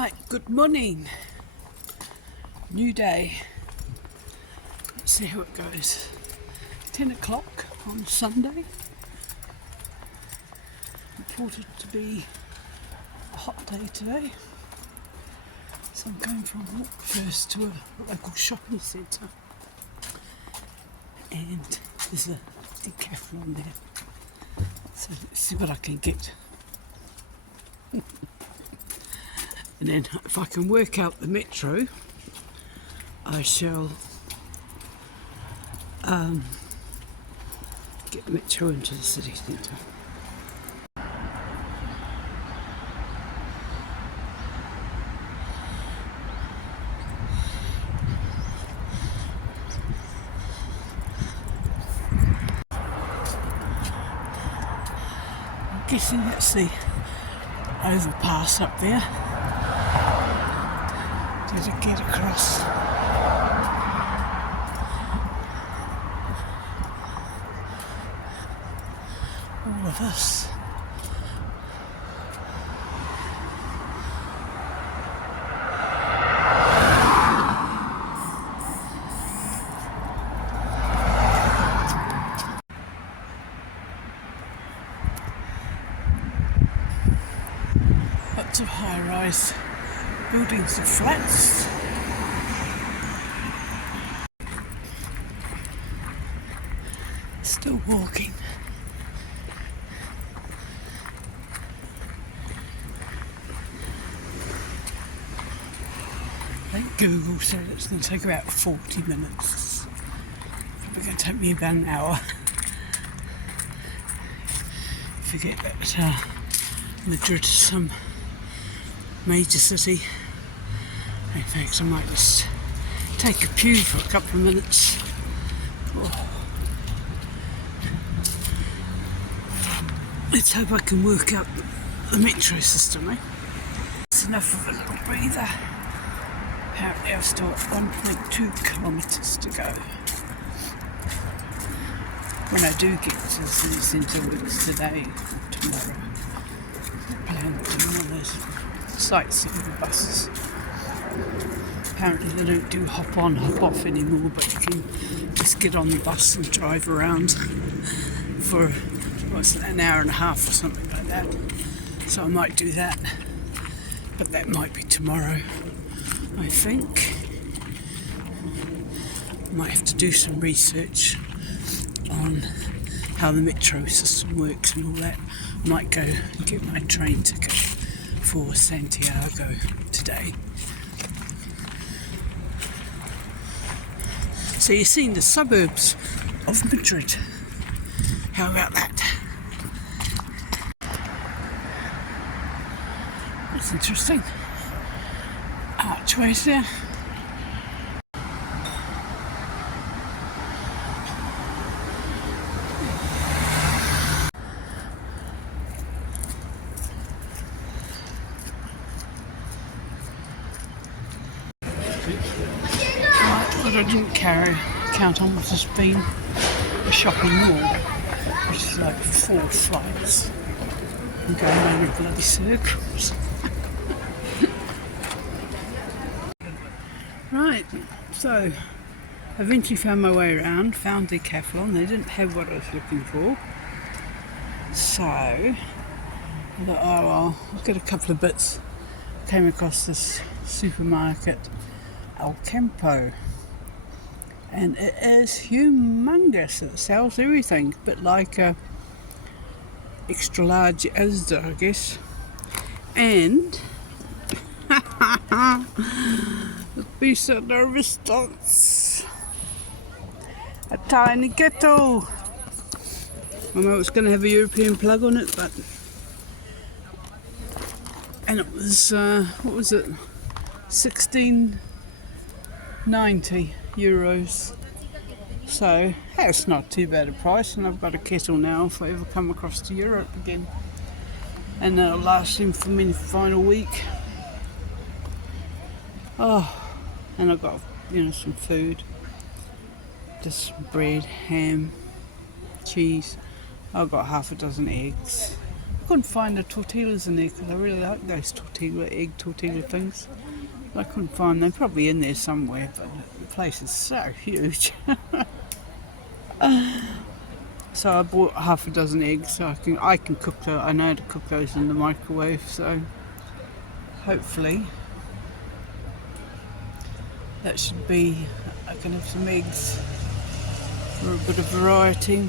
Right, good morning. New day. Let's see how it goes. 10 o'clock on Sunday. Reported to be a hot day today. So I'm going for a walk first to a local shopping centre. And there's a decathlon there. So let's see what I can get. And then if I can work out the metro, I shall get the metro into the city centre. I'm guessing that's the overpass up there. Did it get across? All of us. Lots of high-rise buildings and flats. Still walking. I think Google said it's going to take about 40 minutes. Probably going to take me about an hour. Forget that Madrid is some major city. In fact, I might just take a pew for a couple of minutes. Oh. Let's hope I can work out the metro system, eh? It's enough of a little breather. Apparently I've still got 1.2 kilometres to go. When I do get to the city centre, whether it's today or tomorrow, I plan on doing one of those sightseeing buses. Apparently they don't do hop on, hop off anymore, but you can just get on the bus and drive around for an hour and a half or something like that. So I might do that, but that might be tomorrow, I think. Might have to do some research on how the metro system works and all that. I might go and get my train ticket for Santiago today. So you're seeing the suburbs of Madrid. How about that? That's interesting. Archways there. What I didn't count on was just being a shopping mall, which is like 4 flights and going around in bloody circles. Right, so I eventually found my way around, found Decathlon. They didn't have what I was looking for, so I thought, oh well, I'll get a couple of bits. Came across this supermarket, El Campo, and it is humongous. It sells everything, a bit like a extra large Asda, I guess. And the pizza de resistance, a tiny kettle. I know it's going to have a European plug on it, but and it was what was it, 16.90 euros. So that's not too bad a price, and I've got a kettle now if I ever come across to Europe again, and that'll last him for me the final week. Oh, and I've got some food, just bread, ham, cheese. I've got half a dozen eggs, couldn't find the tortillas in there because I really like those egg tortilla things. I couldn't find them. Probably in there somewhere, but the place is so huge. So I bought half a dozen eggs, so I can cook those. I know how to cook those in the microwave, so hopefully that should be. I can have some eggs for a bit of variety.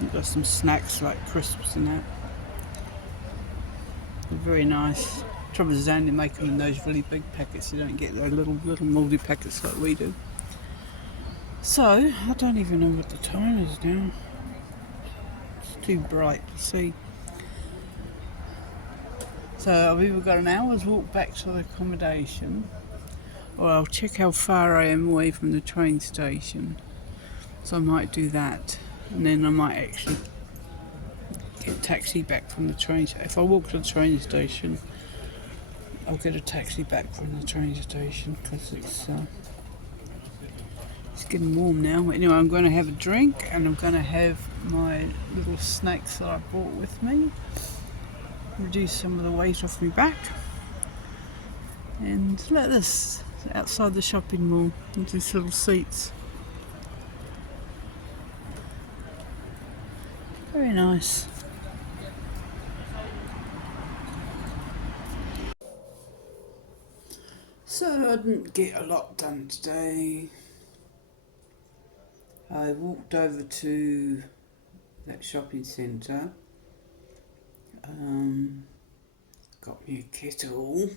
I've got some snacks like crisps and that. They're very nice. Trouble is, they only make them in those really big packets. You don't get those little mouldy packets like we do. So I don't even know what the time is now. It's too bright to see. So I've either got an hour's walk back to the accommodation, or I'll check how far I am away from the train station. So I might do that, and then I might actually get a taxi back from the train. If I walk to the train station, I'll get a taxi back from the train station because it's getting warm now. Anyway, I'm going to have a drink and I'm going to have my little snacks that I brought with me. Reduce some of the weight off my back. And look at this, outside the shopping mall, with these little seats. Very nice. So I didn't get a lot done today. I walked over to that shopping centre, got me a kettle,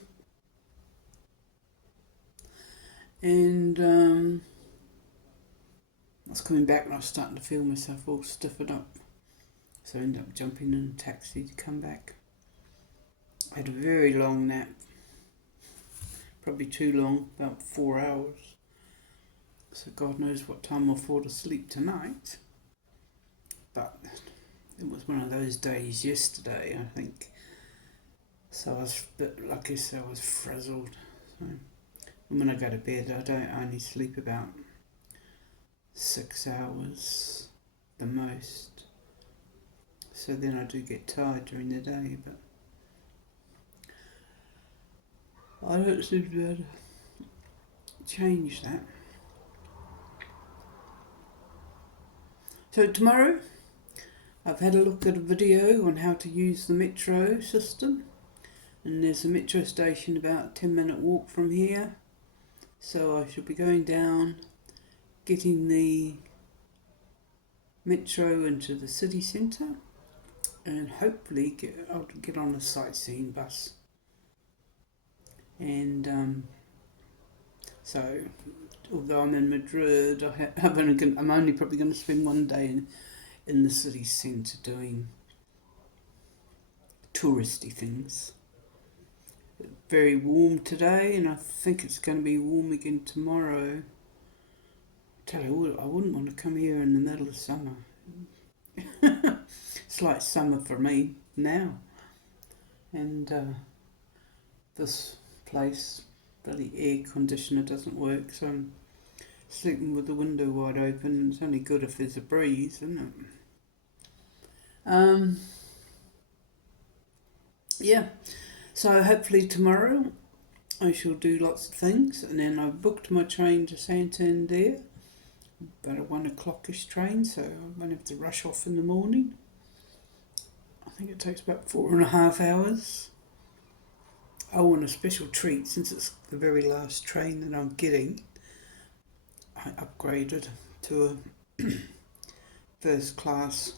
and I was coming back and I was starting to feel myself all stiffen up, so I ended up jumping in a taxi to come back. I had a very long nap, probably too long, about 4 hours. So God knows what time I'll fall asleep tonight. But it was one of those days yesterday, I think. So I was a bit, like I said, I was frazzled. So when I go to bed, I only sleep about 6 hours, the most. So then I do get tired during the day, but I don't seem to be able to change that. So tomorrow, I've had a look at a video on how to use the metro system, and there's a metro station about a 10-minute walk from here, so I should be going down, getting the metro into the city centre, and hopefully I'll get on a sightseeing bus. And so although I'm in Madrid, I'm only probably going to spend one day in the city centre doing touristy things. Very warm today, and I think it's going to be warm again tomorrow. Tell you what, I wouldn't want to come here in the middle of summer. It's like summer for me now. And this place, bloody air conditioner doesn't work, so I'm sleeping with the window wide open. It's only good if there's a breeze, isn't it? Yeah, so hopefully tomorrow I shall do lots of things, and then I've booked my train to Santander, about a 1 o'clock-ish train, so I won't have to rush off in the morning. I think it takes about 4.5 hours. I want a special treat since it's the very last train that I'm getting. I upgraded to a first class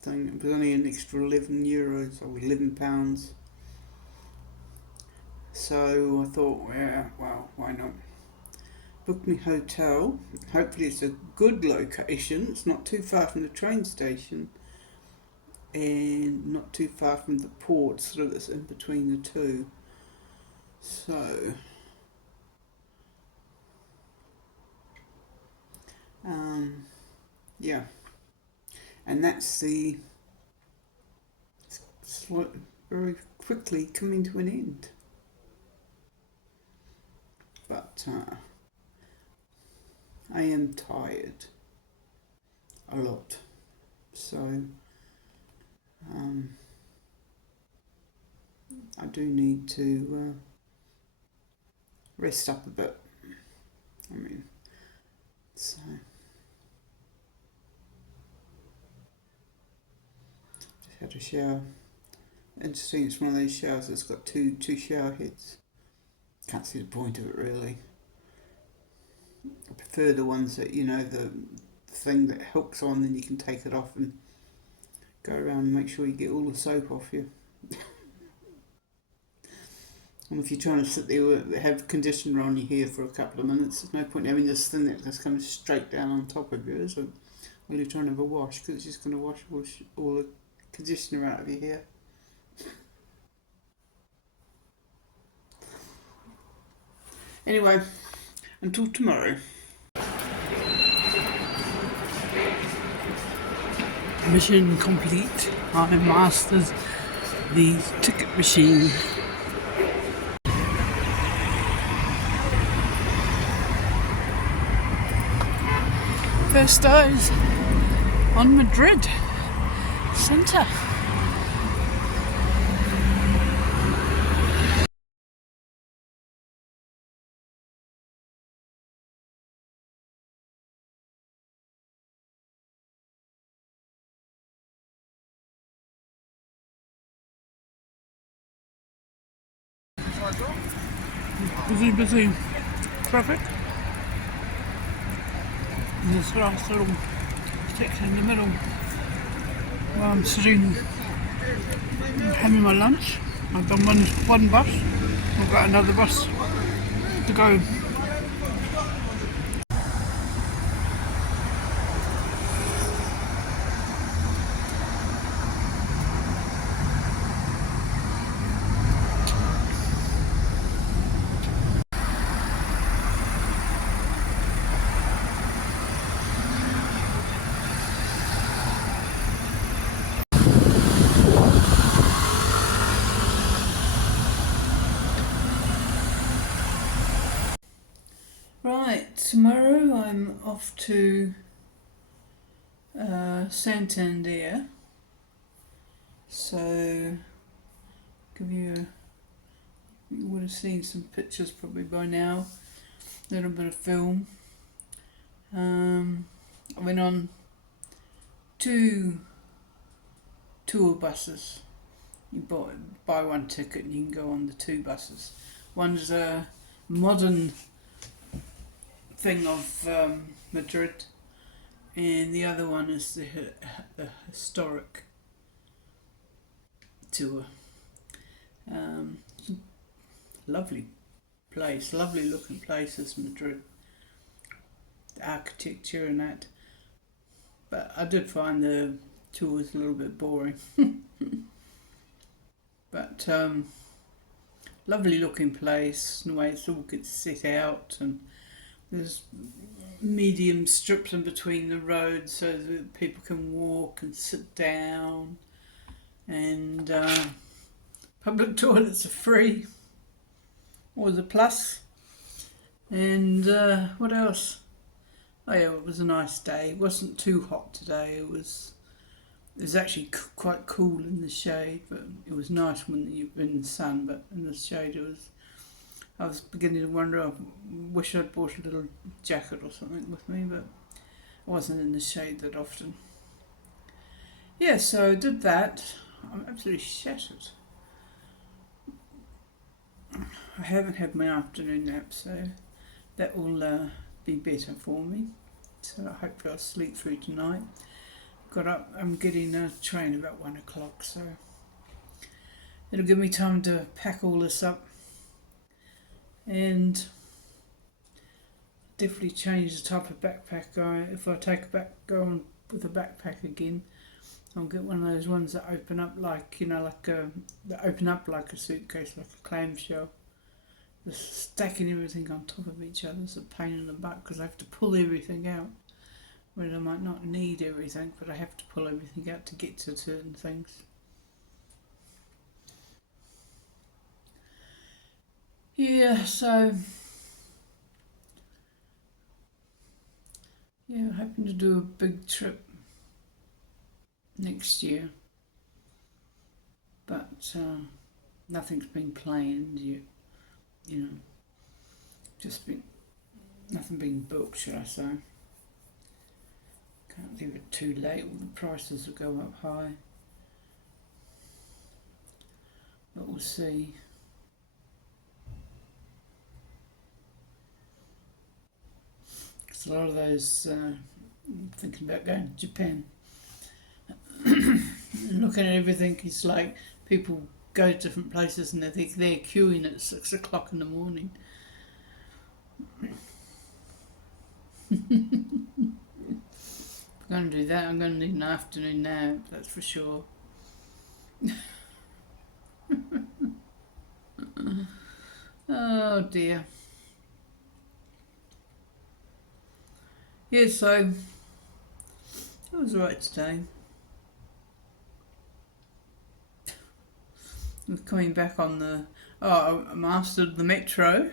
thing. It was only an extra €11 or £11. So I thought, well, why not? Booked my hotel. Hopefully it's a good location. It's not too far from the train station and not too far from the port, sort of it's in between the two. So yeah, and that's the very quickly coming to an end. But I am tired a lot, so I do need to rest up a bit. I mean, so just had a shower. Interesting, it's one of those showers that's got two shower heads. Can't see the point of it really. I prefer the ones that, you know, the thing that hooks on, then you can take it off and go around and make sure you get all the soap off you. And if you're trying to sit there with, have conditioner on your hair for a couple of minutes, there's no point having this thing that just comes straight down on top of you, is it? When you're trying to have a wash, because it's just going to wash all the conditioner out of your hair. Anyway, until tomorrow. Mission complete. I mastered the ticket machine. First eyes on Madrid centre. Busy traffic. And this last little section in the middle where I'm sitting having my lunch. I've done one bus, I've got another bus to go. Right, tomorrow I'm off to Santander, so you would have seen some pictures probably by now, a little bit of film. I went on 2 tour buses. You buy one ticket and you can go on the 2 buses. One's a modern thing of Madrid, and the other one is the historic tour. Lovely place, lovely looking places, Madrid. The architecture and that. But I did find the tours a little bit boring. But lovely looking place, and the way it's all gets set out, and there's medium strips in between the roads so that people can walk and sit down, and public toilets are free, always a plus. And what else? Oh yeah, it was a nice day. It wasn't too hot today. It was actually quite cool in the shade, but it was nice when you've been in the sun, but in the shade I was beginning to wonder, I wish I'd bought a little jacket or something with me, but I wasn't in the shade that often. Yeah, so I did that. I'm absolutely shattered. I haven't had my afternoon nap, so that will be better for me. So hopefully I'll sleep through tonight. Got up, I'm getting a train about 1 o'clock, so it'll give me time to pack all this up and definitely change the type of backpack. If I go on with a backpack again, I'll get one of those ones that open up like, that open up like a suitcase, like a clamshell. Just stacking everything on top of each other is a pain in the butt because I have to pull everything out. Well, I might not need everything, but I have to pull everything out to get to certain things. Yeah, so yeah, hoping to do a big trip next year, but Nothing's been planned, you know, just been, nothing being booked, should I say. Can't leave it too late, all the prices will go up high. But we'll see. Because a lot of those, thinking about going to Japan, looking at everything, it's like people go to different places and they're queuing at 6 o'clock in the morning. If I'm going to do that, I'm going to need an afternoon nap, that's for sure. Oh dear. Yeah, so it was right today. I'm coming back on the. Oh, I mastered the metro.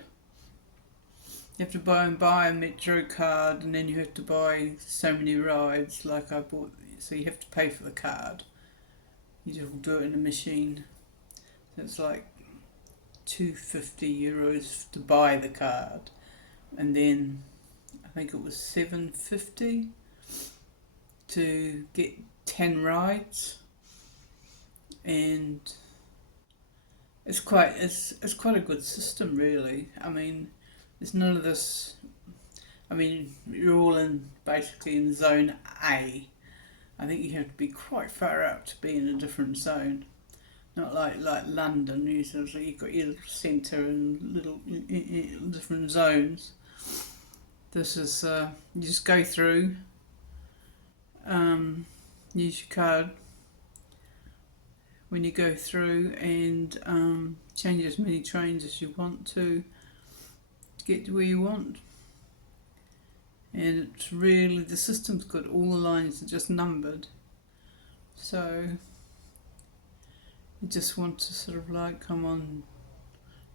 You have to buy a metro card, and then you have to buy so many rides. Like I bought, so you have to pay for the card. You just do it in a machine. So it's like €250 to buy the card, and then I think it was $750 to get 10 rides, and it's quite a good system, really. I mean, there's none of this. I mean, you're all in basically in zone A. I think you have to be quite far out to be in a different zone. Not like London, you've got your little centre and little different zones. This is you just go through, use your card when you go through, and change as many trains as you want to get to where you want. And it's really, the system's good, all the lines are just numbered, so you just want to sort of like come on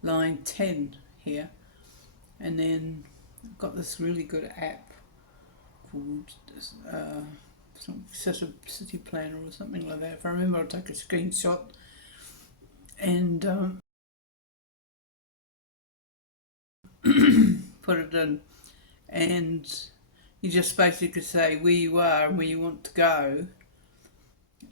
line 10 here, and then I've got this really good app called City Planner or something like that. If I remember, I'll take a screenshot and put it in, and you just basically say where you are and where you want to go,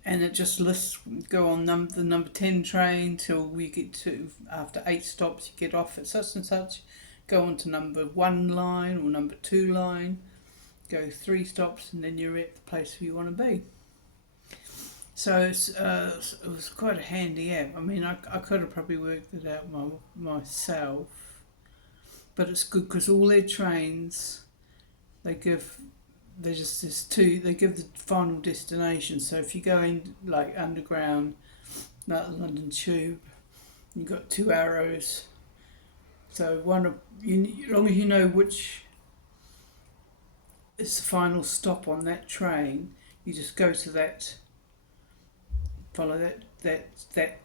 and it just lists, go on the number 10 train till we get to, after 8 stops you get off at such and such, go on to number 1 line or number 2 line, go 3 stops, and then you're at the place where you want to be. So it was quite a handy app. I mean, I could have probably worked it out myself, but it's good because all their trains, they give, they give the final destination. So if you go in like underground, like London Tube, you've got 2 arrows. So one of you, as long as you know which is the final stop on that train, you just go to that, follow that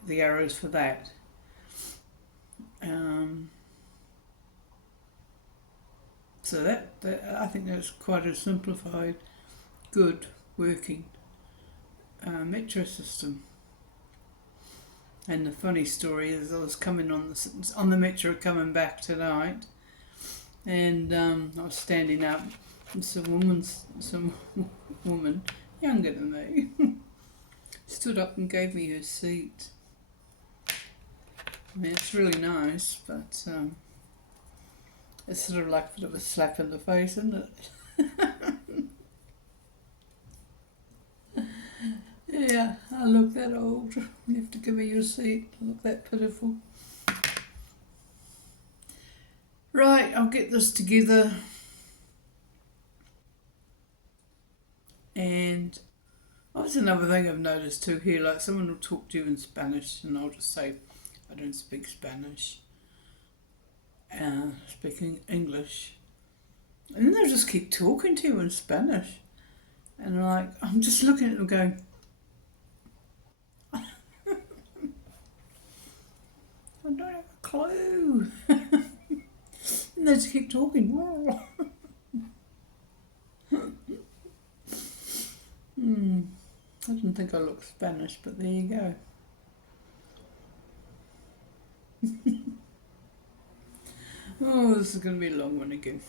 the arrows for that. So that I think that's quite a simplified, good working metro system. And the funny story is, I was coming on the metro coming back tonight, and I was standing up, and some woman younger than me stood up and gave me her seat. I mean, it's really nice, but it's sort of like a bit of a slap in the face, isn't it? Yeah, I look that old. You have to give me your seat. I look that pitiful. Right, I'll get this together. And that's another thing I've noticed too here. Like, someone will talk to you in Spanish, and I'll just say, I don't speak Spanish. Speaking English. And then they'll just keep talking to you in Spanish. And I'm just looking at them going, I don't have a clue. And they just keep talking. I didn't think I looked Spanish, but there you go. Oh, this is going to be a long one again.